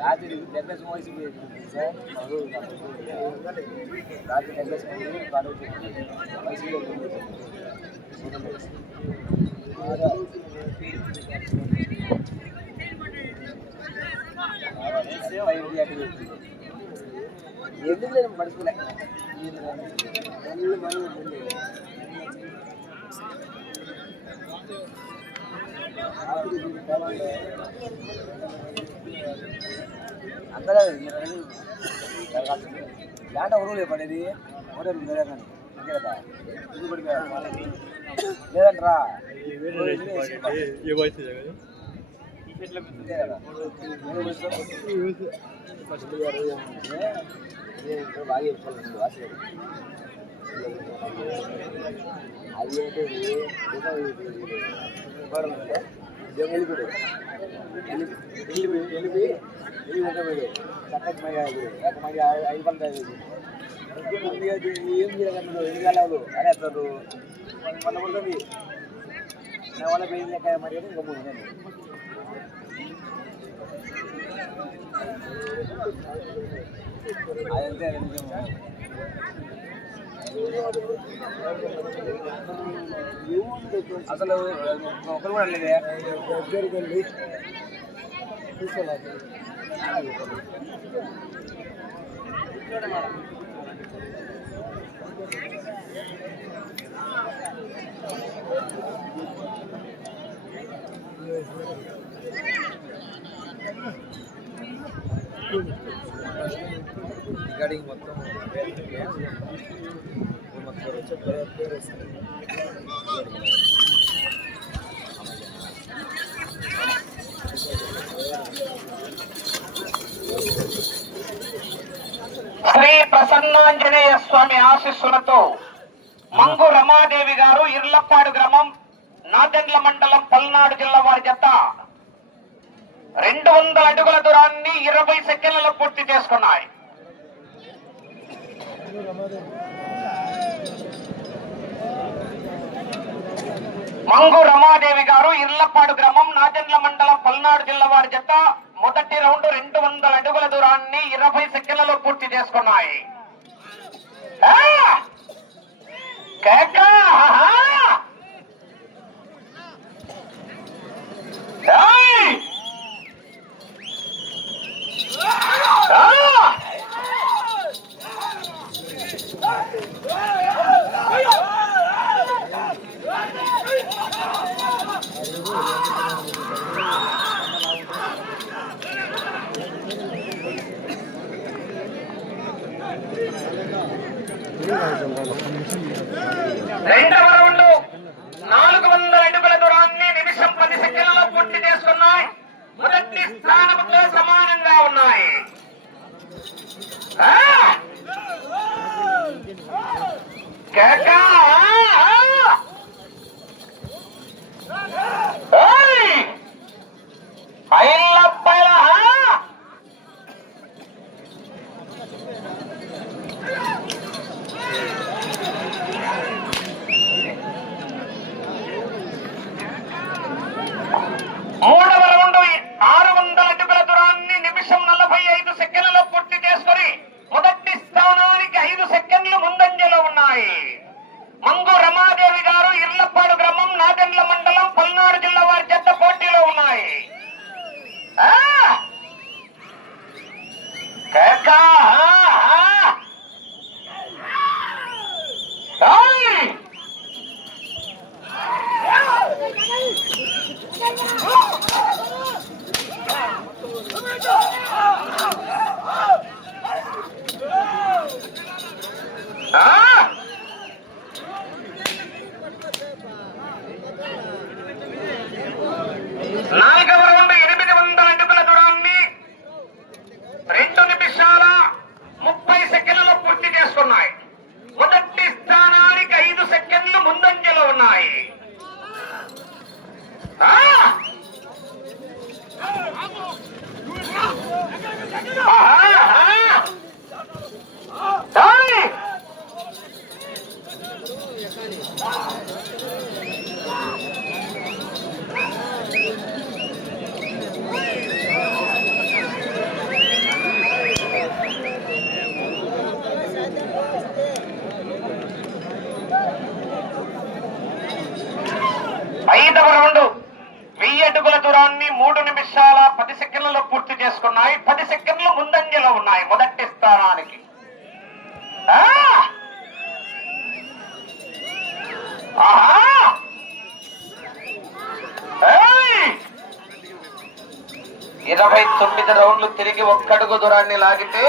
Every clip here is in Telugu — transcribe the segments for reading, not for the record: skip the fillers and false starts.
రాత్రి డెబ్బై వయసు సార్ రాత్రి డెబ్బై ఎందుకు లేదు పడుకోలే అంతగా ల్యాండ్ ఎవరు పడేది ఒకటే ఉందా కానీ అంతే కదా ఇది కూడా లేదంటరా బాగా చెప్తాను అది అయితే వెళ్ళిపోయాడు వెళ్ళిపోయి చక్కటి మళ్ళీ 5 పనులు ఏం చేయగలరు ఎన్ని కాలేవాళ్ళు అరే అసలు మన ఉంటుంది నా వల్ల పేరు లెక్క మరి ఇంకా పోయిందండి అదంతే అసలు ఒకరు కూడా లేదే దగ్గరికి వెళ్ళి తీసుకోలేదు రికార్డింగ్ మొత్తం శ్రీ ప్రసన్నాంజనేయ స్వామి ఆశీస్సులతో మంగు రమాదేవి గారు ఇర్లపాడు గ్రామం నాదెండ్ల మండలం పల్నాడు జిల్లా వారి జత 200 అడుగుల దూరాన్ని 20 సెకండ్లలో పూర్తి చేసుకున్నాయి. మంగు రమాదేవి గారు ఇర్లపాడు గ్రామం నాదెండ్ల మండలం పల్నాడు జిల్లా వారి జత మొదటి రౌండ్ 200 అడుగుల దూరాన్ని 20 సెకండ్లలో పూర్తి చేసుకున్నాయి. రెండవ రౌండ్ 400 అడుగుల దూరాన్ని నిమిషం 10 సెకండ్లలో పూర్తి చేసుకున్నాయి. మొదటి స్థానంతో సమానంగా ఉన్నాయి. మూడవ రౌండ్ 600 అడుగుల దూరాన్ని నిమిషం 45 సెకండ్లలో పూర్తి చేసుకుని మొదటి స్థానానికి 5 సెకండ్లు ముందంజలో ఉన్నాయి. మంగు రమా ఐదవ రౌండ్ 1000 అడుగుల దూరాన్ని 3 నిమిషాల 10 సెకండ్లలో పూర్తి చేసుకున్నాయి. 10 సెకండ్లు ముందంజలో ఉన్నాయి మొదటి స్థానానికి. ఆహా 29 రౌండ్లు తిరిగి 1 అడుగు దూరాన్ని లాగితే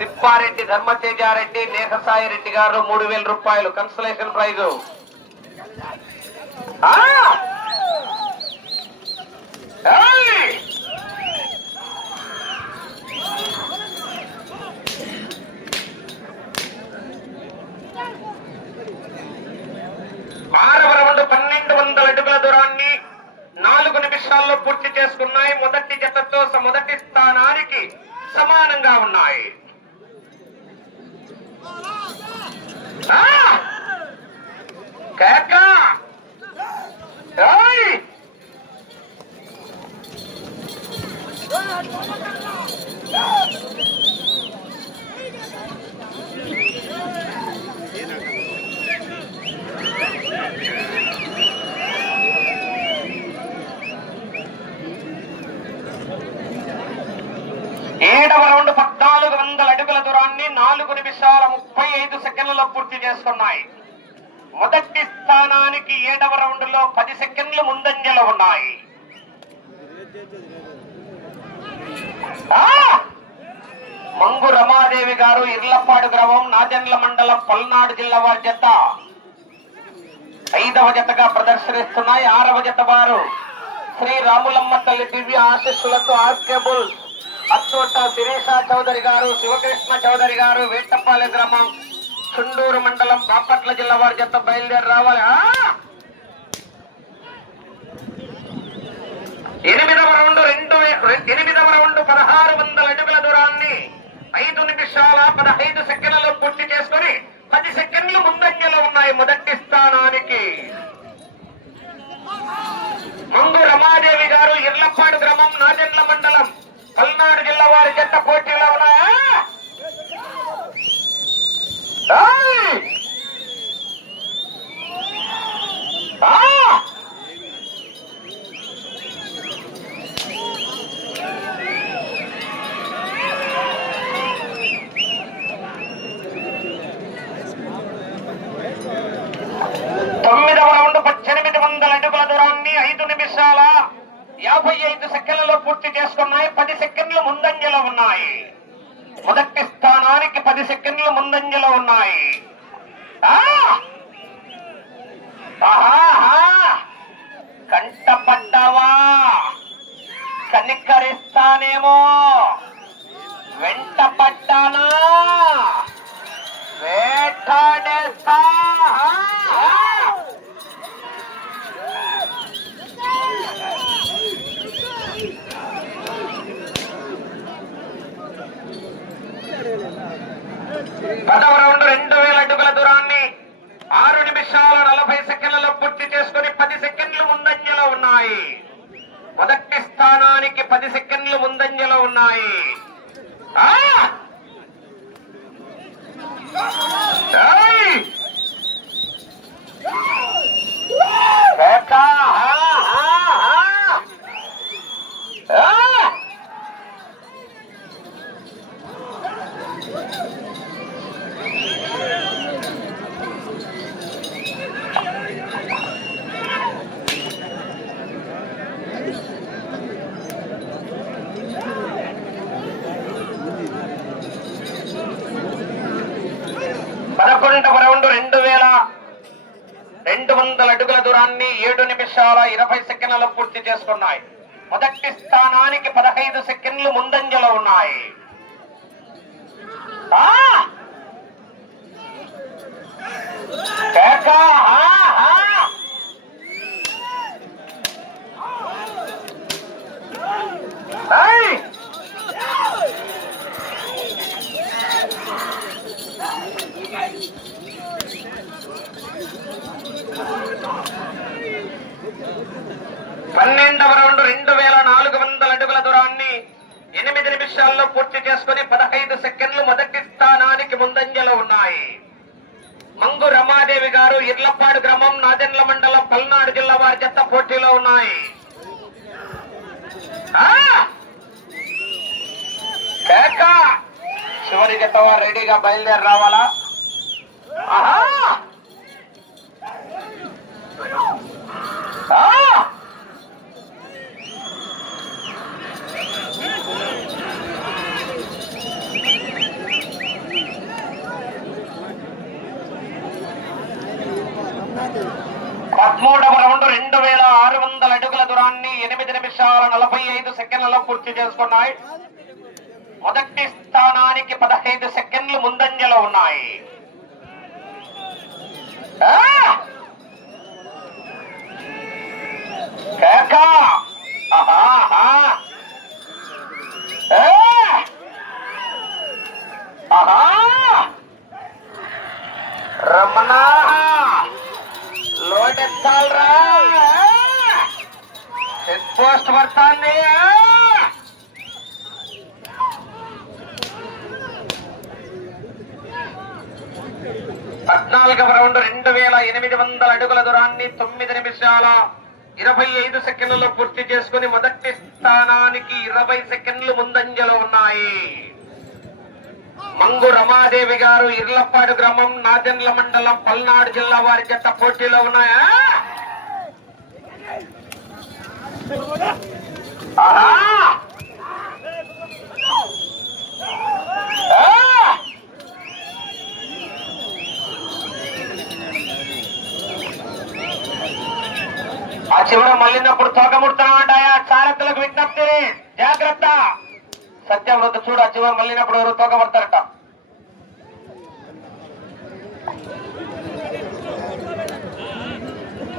తిప్పారెడ్డి ధర్మతేజారెడ్డి నేహసాయి రెడ్డి గారు 3000 రూపాయలు కన్సలేషన్ ప్రైజు. ఆరవ రౌండ్ 1200 అడుగుల దూరాన్ని 4 నిమిషాల్లో పూర్తి చేసుకున్నాయి. మొదటి జతతో మొదటి స్థానానికి సమానంగా ఉన్నాయి. కేక 7వ రౌండ్ 1400 అడుగుల దూరాన్ని 4 నిమిషాల 35 సెకండ్లలో పూర్తి చేసుకున్నాయి. మొదటి స్థానానికి 7వ రౌండ్ లో 10 సెకండ్లు ముందంజలో ఉన్నాయి. మంగు రమాదేవి గారు ఇర్లపాడు గ్రామం నాదెండ్ల మండలం పల్నాడు జిల్లా వారి జత 5వ జతగా ప్రదర్శనిస్తున్నాయి. 6వ జత వారు శ్రీ రాములమ్మ తల్లి దివ్య ఆశీస్సులతో ఆర్కేబుల్ అత్తోట శిరీష చౌదరి గారు, శివకృష్ణ చౌదరి గారు, వేటపాలెం గ్రామం చుండూరు మండలం బాపట్ల జిల్లా వారి జత బయలుదేరి రావాలి. 8వ రౌండ్ 1600 అడుగుల దూరాన్ని 5 నిమిషాల 15 సెకండ్లలో పూర్తి చేసుకుని 10 సెకండ్లు ముందంజలో ఉన్నాయి. మొదటి స్థానానికి మంగు రమాదేవి గారు ఇర్లపాడు గ్రామం నాదెండ్ల మండలం పల్నాడు జిల్లా వారి జత పోటీలో ఉన్నాయా? తొమ్మిదవ రౌండ్ 1800 అడుగుల దూరాన్ని 5 నిమిషాల 55 సెకండ్లలో పూర్తి చేసుకున్నాయి. 10 సెకండ్లు ముందంజలో ఉన్నాయి. మొదటి స్థానానికి 10 సెకండ్లు ముందంజలో ఉన్నాయి. కంటపడ్డావా? కనికరిస్తానేమో, వెంట పడ్డానా వేటాడేస్తా. పదవ రౌండ్ 2000 అడుగుల దూరాన్ని 6 నిమిషాల 40 సెకండ్లలో పూర్తి చేసుకుని 10 సెకండ్లు ముందంజలో ఉన్నాయి. మొదటి స్థానానికి 10 సెకండ్లు ముందంజలో ఉన్నాయి. రౌండ్ 2200 అడుగుల దూరాన్ని 7 నిమిషాల 20 సెకండ్లలో పూర్తి చేసుకున్నాయి. మొదటి స్థానానికి 15 సెకండ్లు ముందంజలో ఉన్నాయి. పన్నెండవ రౌండ్ 2400 అడుగుల దూరాన్ని 8 నిమిషాల్లో పూర్తి చేసుకుని 15 సెకండ్లు మొదటి స్థానానికి ముందంజలో ఉన్నాయి. మంగు రమాదేవి గారు ఇర్లపాడు గ్రామం నాదెండ్ల మండలం పల్నాడు జిల్లా వారి జత పోటీలో ఉన్నాయి. చివరి జత వారు రెడీగా బయలుదేరి రావాలా? ఆహా 13వ రౌండ్ 2600 అడుగుల దూరాన్ని 8 నిమిషాల 45 సెకండ్లలో పూర్తి చేసుకున్నాయి. మొదటి స్థానానికి 15 సెకండ్లు ముందంజలో ఉన్నాయి. రమణ లోడెత్తాలరా చెక్ పోస్ట్ పడతాంది. 14వ రౌండ్ 2800 అడుగుల దూరాన్ని 9 నిమిషాల 25 సెకండ్లలో పూర్తి చేసుకుని మొదటి స్థానానికి 20 సెకండ్లు ముందంజలో ఉన్నాయి. మంగు రమాదేవి గారు ఇర్లపాడు గ్రామం నాదెండ్ల మండలం పల్నాడు జిల్లా వారి జత పోటీలో ఉన్నాయా? ఆ చివర మళ్ళినప్పుడు తోకముడుతున్నామంటాయా? చారకులకు విజ్ఞప్తి, జాగ్రత్త. సత్యవ్రత చూడు, ఆ చివర మళ్ళినప్పుడు ఎవరు తోకపడతారట.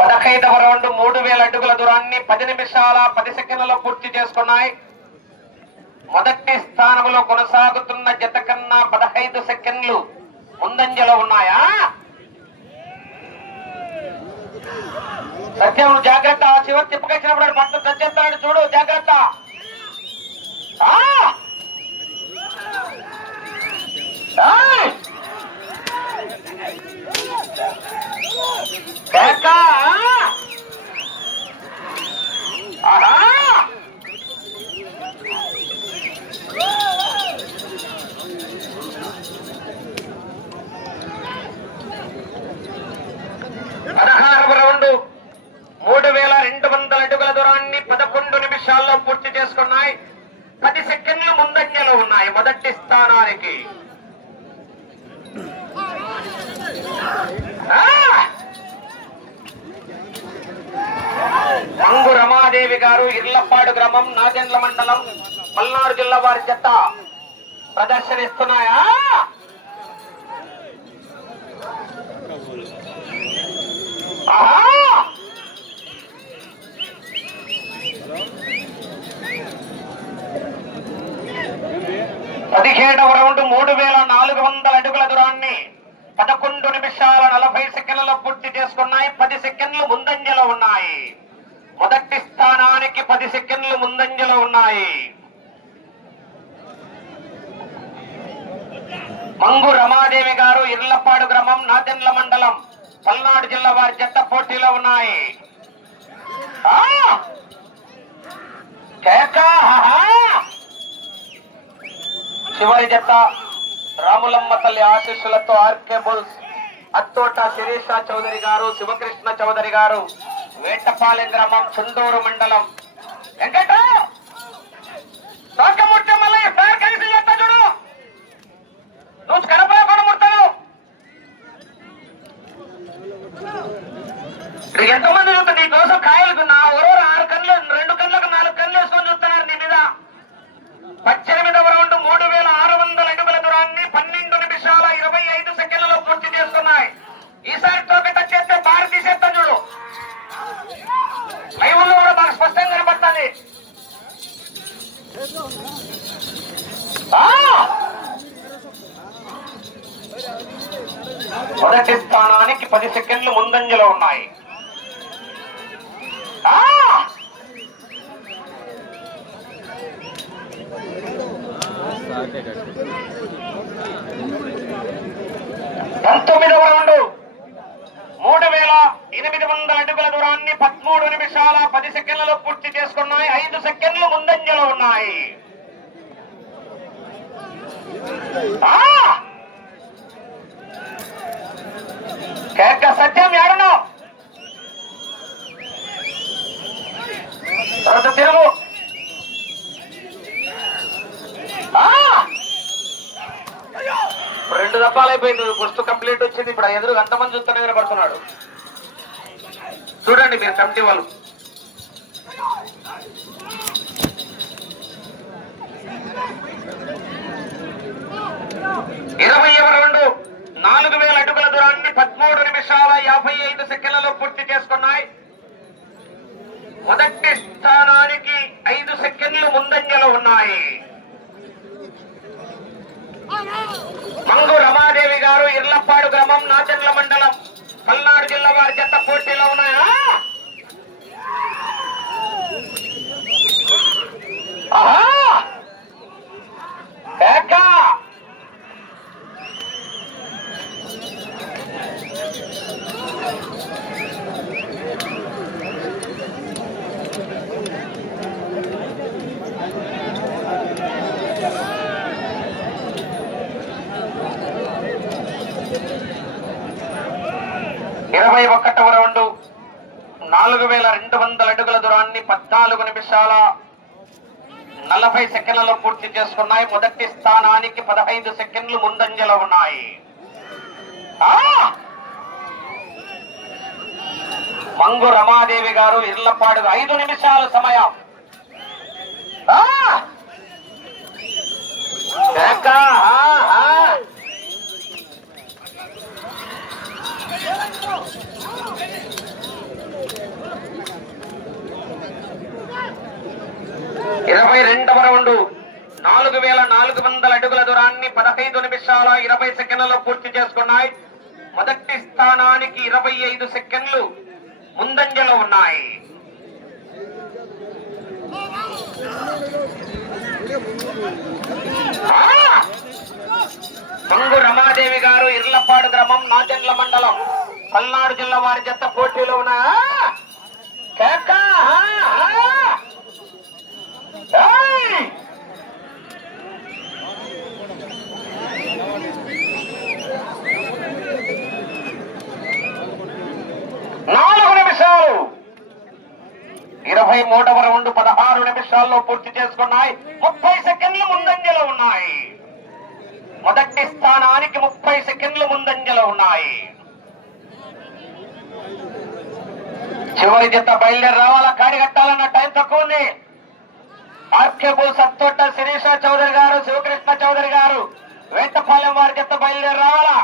పదహైదవ రౌండ్ 3000 అడుగుల దూరాన్ని 10 నిమిషాల 10 సెకండ్లలో పూర్తి చేసుకున్నాయి. మొదటి స్థానంలో కొనసాగుతున్న జత కన్నా 15 సెకండ్లు ముందంజలో ఉన్నాయా? సత్యం జాగ్రత్త, చివరి తిప్పకొచ్చినప్పుడు పట్టు సత్యస్తాడు చూడు, జాగ్రత్త. రౌండ్ 3200 అడుగుల దూరాన్ని 11 నిమిషాల్లో పూర్తి చేసుకున్నాయి. 10 సెకండ్లు ముందంజలో ఉన్నాయి మొదటి స్థానానికి. మంగు రమాదేవి గారు ఇర్లపాడు గ్రామం నాదెండ్ల మండలం పల్నాడు జిల్లా వారి జత ప్రదర్శనిస్తున్నాయా? పదిహేడవ రౌండ్ 3400 అడుగుల దూరాన్ని 11 నిమిషాల 40 సెకండ్లలో పూర్తి చేసుకున్నాయి. 10 సెకండ్లు ముందంజలో ఉన్నాయి. మొదటి స్థానానికి 10 సెకండ్లు ముందంజలో ఉన్నాయి. మంగు రమాదేవి గారు ఇర్లపాడు గ్రామం నాదెండ్ల మండలం పల్నాడు జిల్లా వారి జత పోటీలో ఉన్నాయి. చివరి జత రాములమ్మ తల్లి ఆశీస్సులతో ఆర్కే బుల్స్ అత్తోట శిరీష చౌదరి గారు, శివకృష్ణ చౌదరి గారు, వేటపాలెం గ్రామం చుండూరు మండలం. వెంకట తోకముట్టే మళ్ళీ పేరు కలిసి చెప్తా చూడు, నువ్వు కడపలో కూడా ముడతావు. ఎంతమంది చూస్తా నీ కోసం కాయలకు నా ఊరు 6 కళ్ళు, 2 కళ్ళకు 4 కళ్ళు వేసుకొని చూస్తున్నారు నీ మీద. 18వ రౌండ్ 3600 అడుగుల దూరాన్ని 12 నిమిషాల 25 సెకండ్లలో పూర్తి చేస్తున్నాయి. ఈసారి తోక టచ్ చేస్తే బారి తీసేస్తాను చూడు, లైవ్ లో కూడా బాగా స్పష్టంగా కనపడుతుంది. మొదటి స్థానానికి 10 సెకండ్లు ముందంజలో ఉన్నాయి. పంతొమ్మిదవ రౌండ్ 3800 అడుగుల దూరాన్ని 13 నిమిషాల 10 సెకండ్లలో పూర్తి చేసుకున్నాయి. 5 సెకండ్లు ముందంజలో ఉన్నాయి. కేక సత్యం ఏడను తిరుగు. రెండు దప్పాలు అయిపోయింది. ఫస్ట్ కంప్లీట్ వచ్చింది. ఇప్పుడు ఎదురు అంతమంది చూస్తూనే వినపడుతున్నాడు. చూడండి మీరు కమిటీ వాళ్ళు. ఇరవై రౌండ్ 4000 అడుగుల దూరాన్ని 13 నిమిషాల 55 సెకండ్లలో పూర్తి చేసుకున్నాయి. మొదటి స్థానానికి 5 సెకండ్లు ముందంజలో ఉన్నాయి. మంగు రమాదేవి గారు ఇర్లపాడు గ్రామం నాచెర్ల మండలం పల్నాడు జిల్లా వారి జత పోటీలో ఉన్నాయా? ఇరవై 21వ రౌండ్ 4200 అడుగుల దూరాన్ని 14 నిమిషాల 40 సెకండ్లలో పూర్తి చేసుకున్నాయి. మొదటి స్థానానికి 15 సెకండ్లు ముందంజలో ఉన్నాయి. మంగు రమాదేవి గారు ఇర్లపాడు 5 నిమిషాల సమయం. ఇరవై 22వ రౌండ్ 4400 అడుగుల దూరాన్ని 15 నిమిషాల 20 సెకండ్లలో పూర్తి చేసుకున్నాయి. మొదటి స్థానానికి 25 సెకండ్లు ముందంజలో ఉన్నాయి. మంగు రమాదేవి గారు ఇర్లపాడు గ్రామం నాచెర్ల మండలం పల్నాడు జిల్లా వారి జత పోటీలో ఉన్నాయా? నాలుగు నిమిషాలు 23వ రౌండ్ 16 నిమిషాల్లో పూర్తి చేసుకున్నాయి. 30 సెకండ్లు ముందంజలో ఉన్నాయి. మొదటి స్థానానికి 30 సెకండ్లు ముందంజలో ఉన్నాయి. చివరి జత బయలుదేరి రావాలా? కాడి కట్టాలన్న టైం తక్కువ ఉంది. ఆర్కేబుల్ సత్తోట శిరీష చౌదరి గారు, శివకృష్ణ చౌదరి గారు, వేటపాలెం వారి జత బయలుదేరి రావాలా?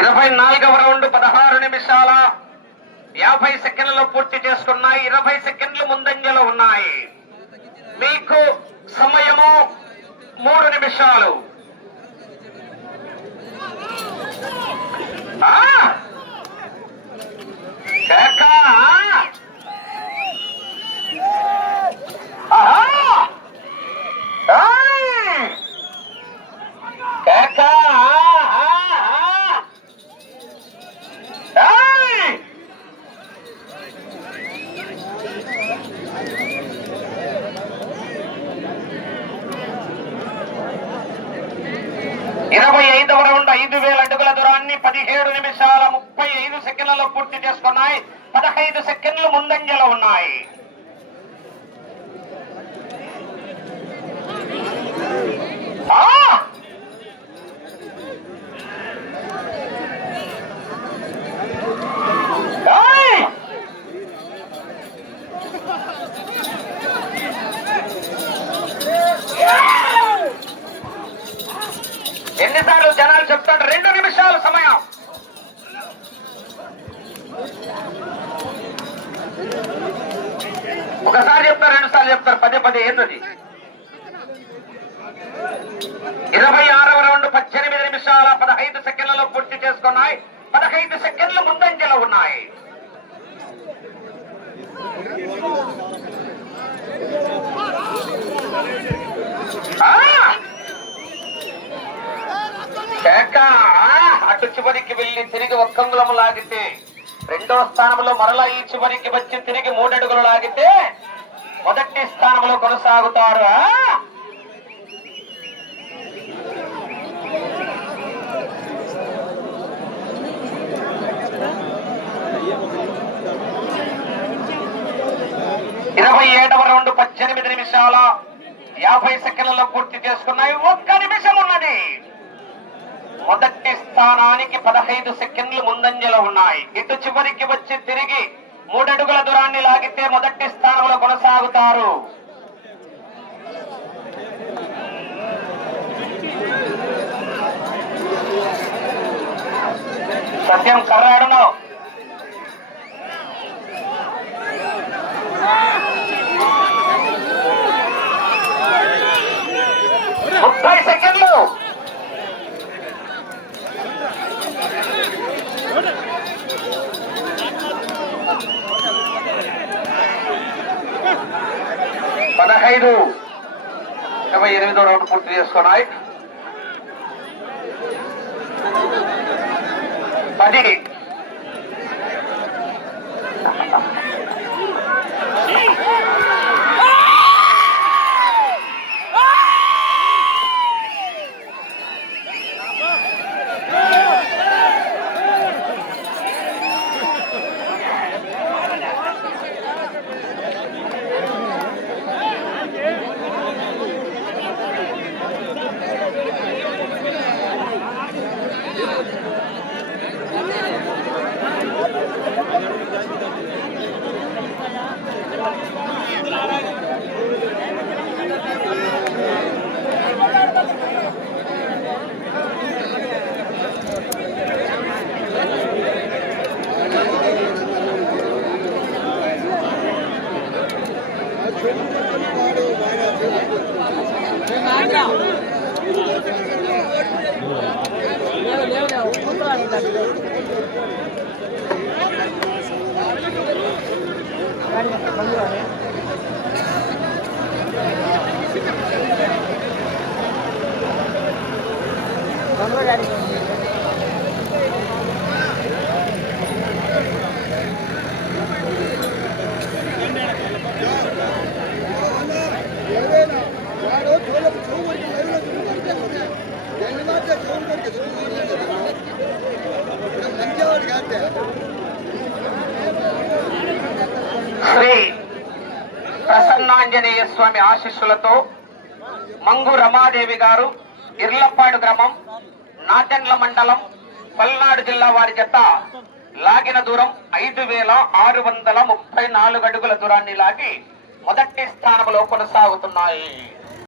ఇరవై 24వ రౌండ్ 16 నిమిషాల 50 సెకండ్లలో పూర్తి చేసుకున్నాయి. 20 సెకండ్లు ముందంజలో ఉన్నాయి. మీకు సమయము 3 నిమిషాలు. ఇరవై 25వ రౌండ్ 5000 అడుగుల దూరాన్ని 17 నిమిషాల 35 సెకండ్లలో పూర్తి చేసుకున్నాయి. 15 సెకండ్లు ముందంజలో ఉన్నాయి. ఒకసారి చెప్తారు, రెండు సార్లు చెప్తారు, పదే పదే ఏంటది? 26వ రౌండ్ 18 నిమిషాల 15 సెకండ్లలో పూర్తి చేసుకున్నాయి. 15 సెకండ్లు ముందంజలో ఉన్నాయి. అటు చివరికి వెళ్లి తిరిగి ఒక్కంగులం లాగితే రెండో స్థానంలో మరలా ఈ చివరికి వచ్చి తిరిగి 3 అడుగులు లాగితే మొదటి స్థానంలో కొనసాగుతారు. ఇరవై 27వ రౌండ్ 18 నిమిషాల 50 సెకండ్లలో పూర్తి చేసుకున్నాయి. 1 నిమిషం ఉన్నది. మొదటి స్థానానికి 15 సెకండ్లు ముందంజలో ఉన్నాయి. ఇటు చివరికి వచ్చి తిరిగి 3 అడుగుల దూరాన్ని లాగితే మొదటి స్థానంలో కొనసాగుతారు. సత్యం కర్రాడును 30 సెకండ్లు. పదహైదు 28వ రౌండ్ పూర్తి చేసుకున్నాయి. 10 శ్రీ ప్రసన్నాంజనేయ స్వామి ఆశీస్సులతో మంగు రమాదేవి గారు, ఇర్లపాడు గ్రామం, నాటెండ్ల మండలం, పల్నాడు జిల్లా వారి జత లాగిన దూరం 5634 అడుగుల దూరాన్ని లాగి మొదటి స్థానంలో కొనసాగుతున్నాయి.